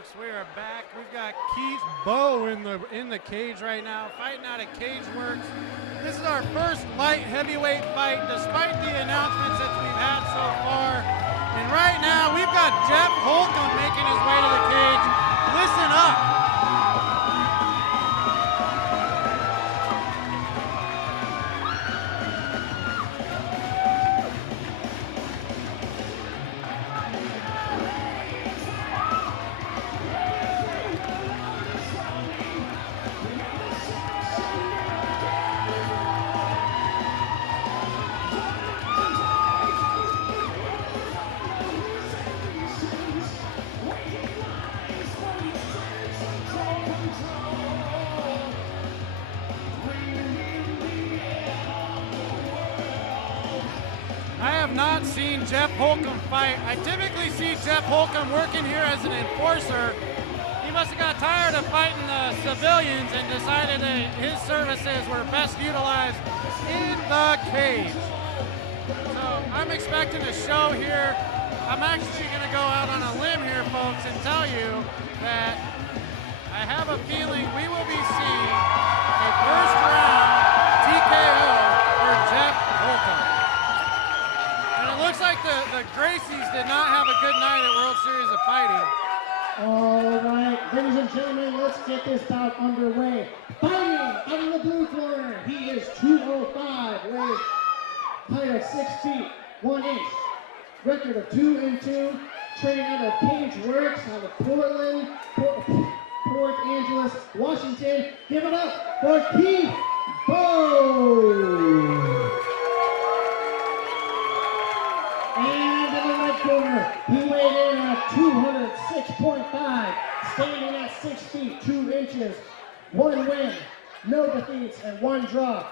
folks. We are back. We've got Keith Bowe in the cage right now, fighting out of Cage Works. This is our first light heavyweight fight, despite the announcements that we've had so far. And right now, we've got Jeff Holcomb making his way to the cage. Listen up. I have not seen Jeff Holcomb fight. I typically see Jeff Holcomb working here as an enforcer. He must have got tired of fighting the civilians and decided that his services were best utilized in the cage. So I'm expecting a show here. I'm actually going to go out on a limb here, folks, and tell you that I have a feeling we will be seeing a first round TKO for Jeff Holcomb. Looks like the Gracies did not have a good night at World Series of Fighting. All right, ladies and gentlemen, let's get this bout underway. Fighting out of the blue corner, he is 205, weighs height of 6 feet, 1 inch, record of 2-2, training out of Cage Works out of Portland, Port Angeles, Washington. Give it up for Keith Bowe. And in the right corner, he weighed in at 206.5, standing at 6 feet, 2 inches, 1 win, no defeats, and 1 draw.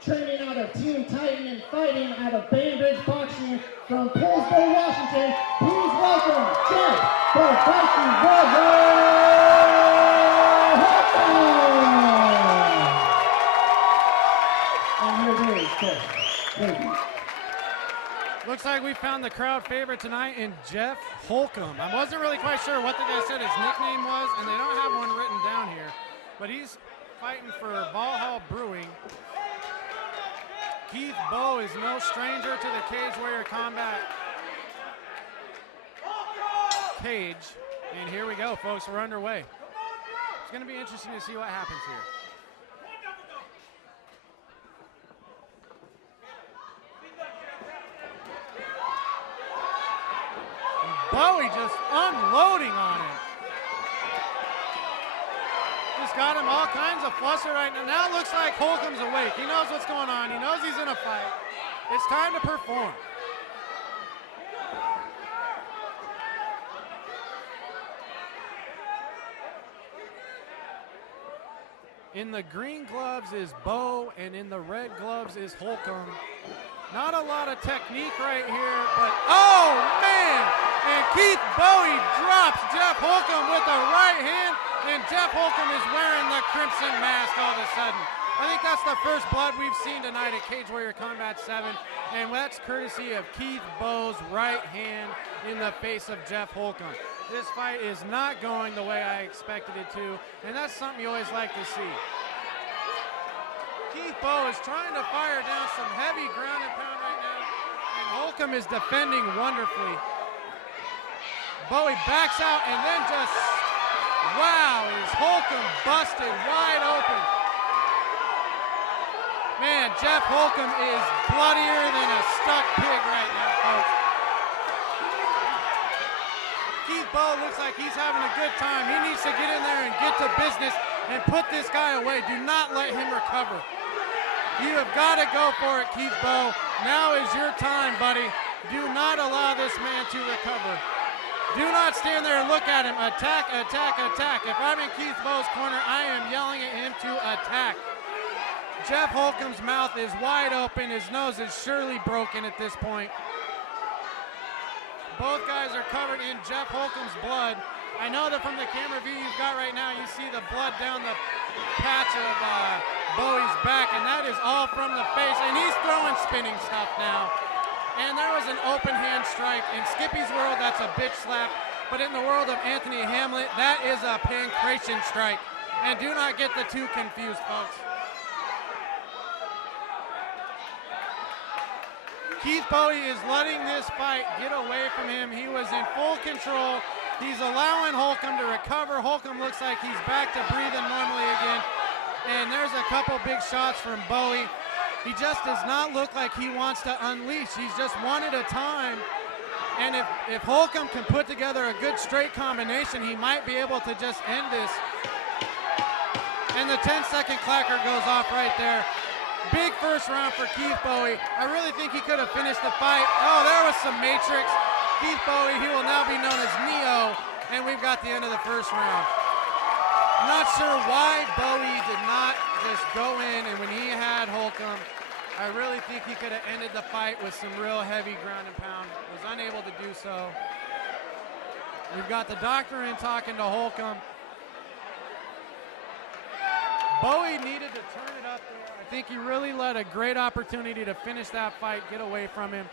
Training out of Team Titan and fighting out of Bainbridge Boxing from Poulsbo, Washington. Please welcome Jeff the Viking Holcomb. And here it is, Jeff. Thank you. Looks like we found the crowd favorite tonight in Jeff Holcomb. I wasn't really quite sure what the guy said his nickname was, and they don't have one written down here. But he's fighting for Valhalla Brewing. Keith Bowe is no stranger to the Cage Warrior Combat cage. And here we go, folks, we're underway. It's gonna be interesting to see what happens here. Bowie just unloading on him. Just got him all kinds of fluster right now. Now it looks like Holcomb's awake. He knows what's going on. He knows he's in a fight. It's time to perform. In the green gloves is Bowe, and in the red gloves is Holcomb. Not a lot of technique right here, but oh man! And Keith Bowe drops Jeff Holcomb with a right hand, and Jeff Holcomb is wearing the crimson mask all of a sudden. I think that's the first blood we've seen tonight at Cage Warrior Combat 7, and that's courtesy of Keith Bowe's right hand in the face of Jeff Holcomb. This fight is not going the way I expected it to, and that's something you always like to see. Keith Bowe is trying to fire down some heavy ground and pound right now, and Holcomb is defending wonderfully. Bowie backs out and then just, wow, is Holcomb busted wide open. Man, Jeff Holcomb is bloodier than a stuck pig right now, folks. Keith Bowe looks like he's having a good time. He needs to get in there and get to business and put this guy away. Do not let him recover. You have got to go for it, Keith Bowe. Now is your time, buddy. Do not allow this man to recover. Do not stand there and look at him. Attack, attack, attack. If I'm in Keith Bowe's corner, I am yelling at him to attack. Jeff Holcomb's mouth is wide open. His nose is surely broken at this point. Both guys are covered in Jeff Holcomb's blood. I know that from the camera view you've got right now, you see the blood down the patch of Bowie's back, and that is all from the face, and he's throwing spinning stuff now. And there was an open hand strike. In Skippy's world, that's a bitch slap. but in the world of Anthony Hamlet, that is a pancreation strike. And do not get the two confused, folks. Keith Bowie is letting this fight get away from him. He was in full control. He's allowing Holcomb to recover. Holcomb looks like he's back to breathing normally again. And there's a couple big shots from Bowie. He just does not look like he wants to unleash. He's just one at a time. And if Holcomb can put together a good straight combination, he might be able to just end this. And the 10-second clacker goes off right there. Big first round for Keith Bowie. I really think he could have finished the fight. Oh, there was some matrix. Keith Bowie, he will now be known as Neo. And we've got the end of the first round. I'm not sure why Bowie did not just go in, and when he had Holcomb, I really think he could have ended the fight with some real heavy ground and pound. Was unable to do so. We've got the doctor in talking to Holcomb. Bowie needed to turn it up there. I think he really let a great opportunity to finish that fight get away from him.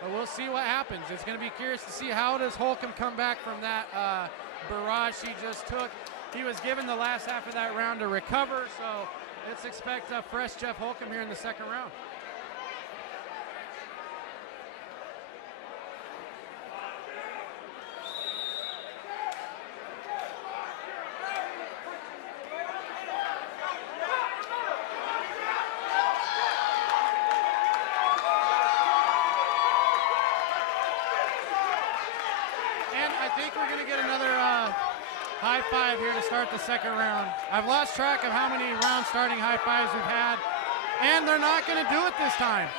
But we'll see what happens. It's going to be curious to see how does Holcomb come back from that barrage he just took. He was given the last half of that round to recover, so let's expect a fresh Jeff Holcomb here in the second round. I think we're going to get another high five here to start the second round. I've lost track of how many round starting high fives we've had, and they're not going to do it this time.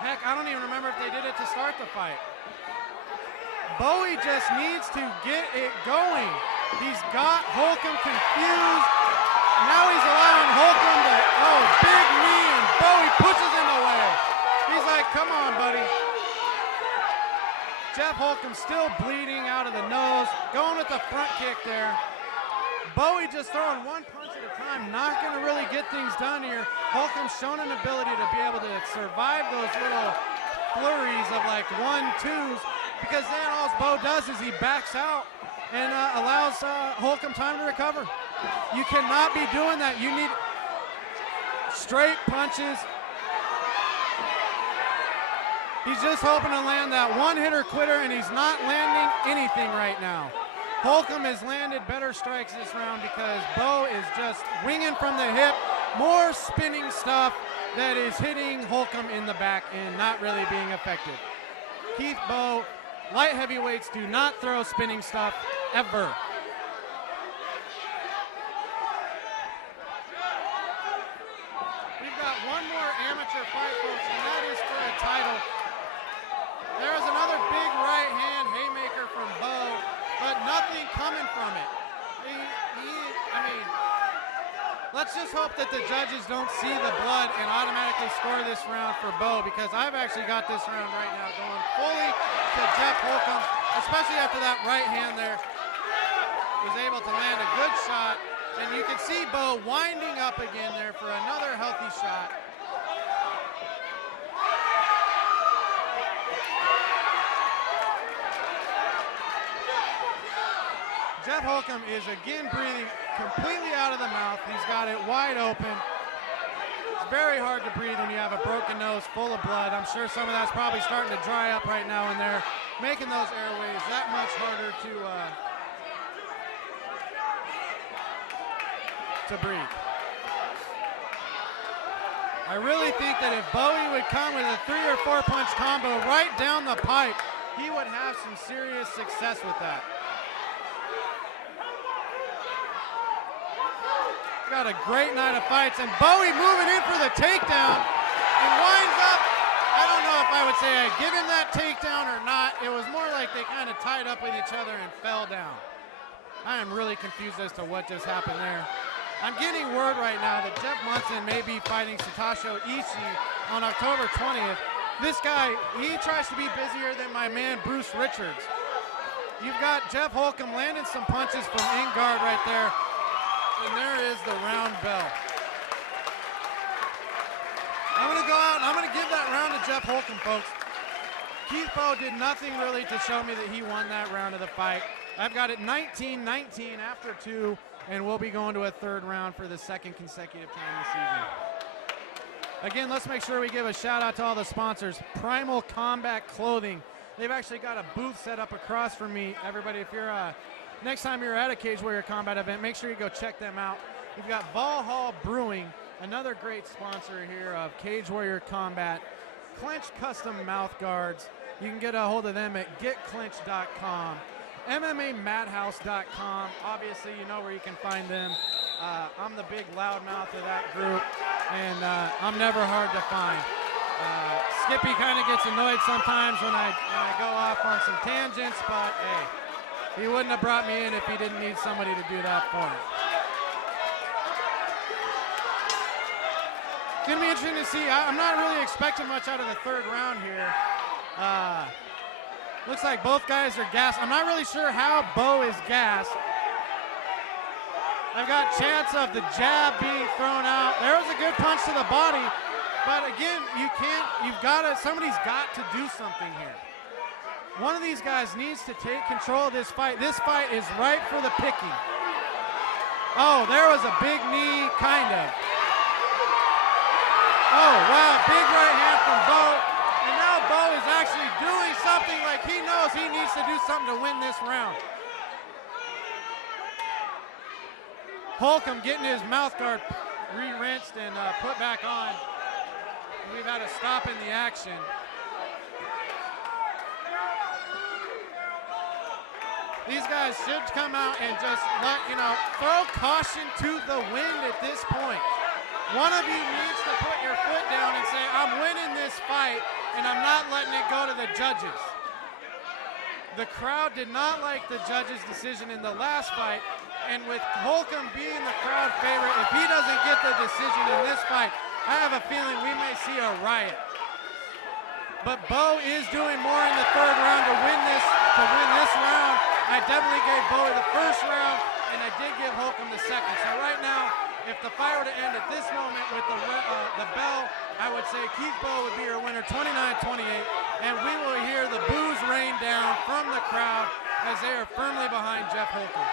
Heck, I don't even remember if they did it to start the fight. Bowie just needs to get it going. He's got Holcomb confused. Now he's allowing Holcomb to, big knee, and Bowie pushes him away. He's like, come on, buddy. Jeff Holcomb still bleeding out of the nose, going with the front kick there. Bowie just throwing one punch at a time, not going to really get things done here. Holcomb's shown an ability to be able to survive those little flurries of like 1-2s, because then all Bo does is he backs out and allows Holcomb time to recover. You cannot be doing that. You need straight punches. He's just hoping to land that one-hitter quitter, and he's not landing anything right now. Holcomb has landed better strikes this round because Bo is just winging from the hip, more spinning stuff that is hitting Holcomb in the back and not really being effective. Keith Bo, light heavyweights do not throw spinning stuff ever. We've got one more amateur fight, folks, and that is for a title. There's another big right hand haymaker from Bo, but nothing coming from it. Let's just hope that the judges don't see the blood and automatically score this round for Bo, because I've actually got this round right now going fully to Jeff Holcomb, especially after that right hand there. Was able to land a good shot, and you can see Bo winding up again there for another healthy shot. Jeff Holcomb is again breathing completely out of the mouth. He's got it wide open. It's very hard to breathe when you have a broken nose full of blood. I'm sure some of that's probably starting to dry up right now and they're making those airways that much harder to breathe. I really think that if Bowie would come with a 3 or 4 punch combo right down the pipe, he would have some serious success with that. Got a great night of fights, and Bowie moving in for the takedown and winds up. I don't know if I would say I give him that takedown or not. It was more like they kind of tied up with each other and fell down. I am really confused as to what just happened there. I'm getting word right now that Jeff Munson may be fighting Satoshi Ishii on October 20th. This guy, he tries to be busier than my man Bruce Richards. You've got Jeff Holcomb landing some punches from in guard right there. And there is the round bell. I'm going to go out and I'm going to give that round to Jeff Holcomb, folks. Keith Bowe did nothing really to show me that he won that round of the fight. I've got it 19-19 after 2, and we'll be going to a third round for the second consecutive time this evening. Again, let's make sure we give a shout out to all the sponsors. Primal Combat Clothing. They've actually got a booth set up across from me. Everybody, if you're next time you're at a Cage Warrior Combat event, make sure you go check them out. We've got Valhall Brewing, another great sponsor here of Cage Warrior Combat. Clench Custom Mouth Guards. You can get a hold of them at getclench.com. MMAMadhouse.com. Obviously, you know where you can find them. I'm the big loudmouth of that group, and I'm never hard to find. Skippy kind of gets annoyed sometimes when I go off on some tangents, but hey, he wouldn't have brought me in if he didn't need somebody to do that for him. It's going to be interesting to see. I'm not really expecting much out of the third round here. Looks like both guys are gassed. I'm not really sure how Bowe is gassed. I've got chance of the jab being thrown out. There was a good punch to the body, but again, somebody's got to do something here. One of these guys needs to take control of this fight. This fight is ripe for the picking. Oh, there was a big knee, kind of. Oh, wow, big right hand from Bowe. And now Bowe is actually doing something like he knows he needs to do something to win this round. Holcomb getting his mouth guard re-rinsed and put back on. We've had a stop in the action. These guys should come out and just throw caution to the wind at this point. One of you needs to put your foot down and say, I'm winning this fight, and I'm not letting it go to the judges. The crowd did not like the judges' decision in the last fight, and with Holcomb being the crowd favorite, if he doesn't get the decision in this fight, I have a feeling we may see a riot. But Bowe is doing more in the third round to win this round. I definitely gave Bowe the first round, and I did give Holcomb the second. So right now, if the fight were to end at this moment with the bell, I would say Keith Bowe would be your winner, 29-28, and we will hear the boos rain down from the crowd as they are firmly behind Jeff Holcomb.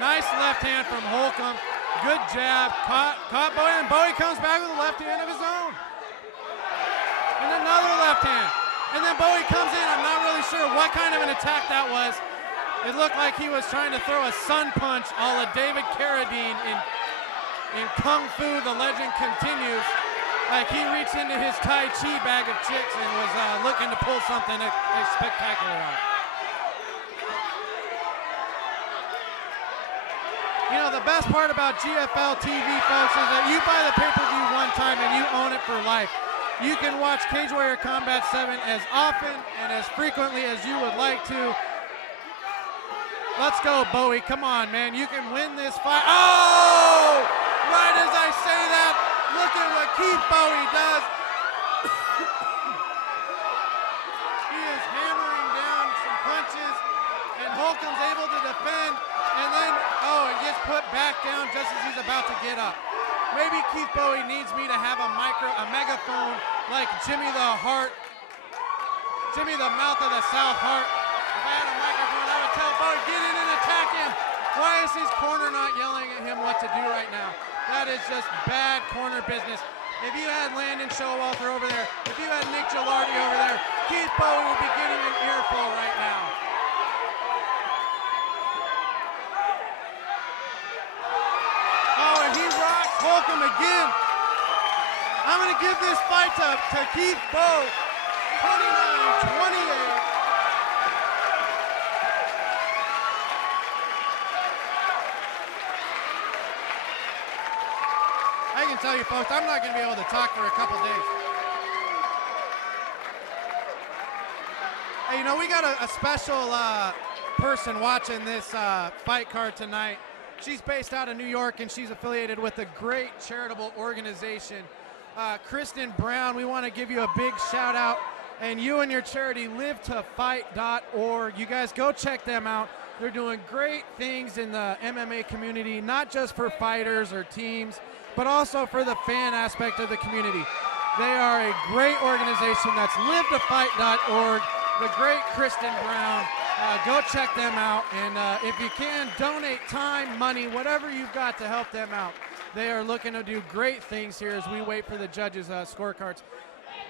Nice left hand from Holcomb. Good jab. Caught Bowe, and Bowe comes back with a left hand of his own. And another left hand. And then Bowe comes in. I'm not really sure what kind of an attack that was. It looked like he was trying to throw a sun punch a la David Carradine in Kung Fu, The Legend Continues. Like he reached into his Tai Chi bag of chicks and was looking to pull something spectacular out. You know, the best part about GFL TV, folks, is that you buy the pay-per-view one time and you own it for life. You can watch Cage Warrior Combat 7 as often and as frequently as you would like to. Let's go, Bowe. Come on, man. You can win this fight. Oh! Right as I say that, look at what Keith Bowe does. He is hammering down some punches, and Holcomb's able to defend, and then, it gets put back down just as he's about to get up. Maybe Keith Bowe needs me to have a megaphone like Jimmy the Mouth of the South Heart. If I had a microphone, I would tell Bowe, get in and attack him. Why is his corner not yelling at him what to do right now? That is just bad corner business. If you had Landon Showalter over there, if you had Nick Gilardi over there, Keith Bowe would be getting an earful right now. Oh, and he rocks Holcomb again. I'm going to give this fight to Keith Bowe, 29-28. I can tell you, folks, I'm not going to be able to talk for a couple days. Hey, you know, we got a special person watching this fight card tonight. She's based out of New York, and she's affiliated with a great charitable organization. Kristen Brown, we want to give you a big shout out. And you and your charity, livetofight.org. You guys go check them out. They're doing great things in the MMA community, not just for fighters or teams, but also for the fan aspect of the community. They are a great organization. That's livetofight.org. The great Kristen Brown. Go check them out, and if you can, donate time, money, whatever you've got to help them out. They are looking to do great things here as we wait for the judges' scorecards.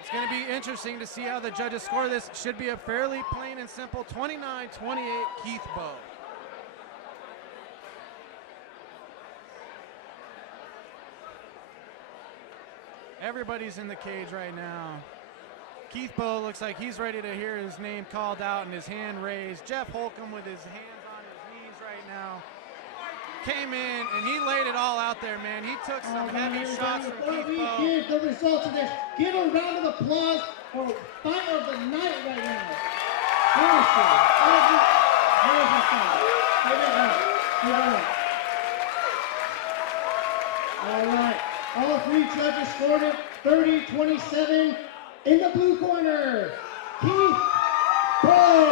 It's going to be interesting to see how the judges score this. Should be a fairly plain and simple 29-28 Keith Bow. Everybody's in the cage right now. Keith Bow looks like he's ready to hear his name called out and his hand raised. Jeff Holcomb with his hands on his knees right now came in and he laid it all out there, man. He took some heavy shots from Keith Bow. Give the results of this. Give a round of applause for fight of the night right now. Seriously. Here's the fight. Give it up. Give it up. All right. All three judges scored it 30-27. In the blue corner, Keith Bow.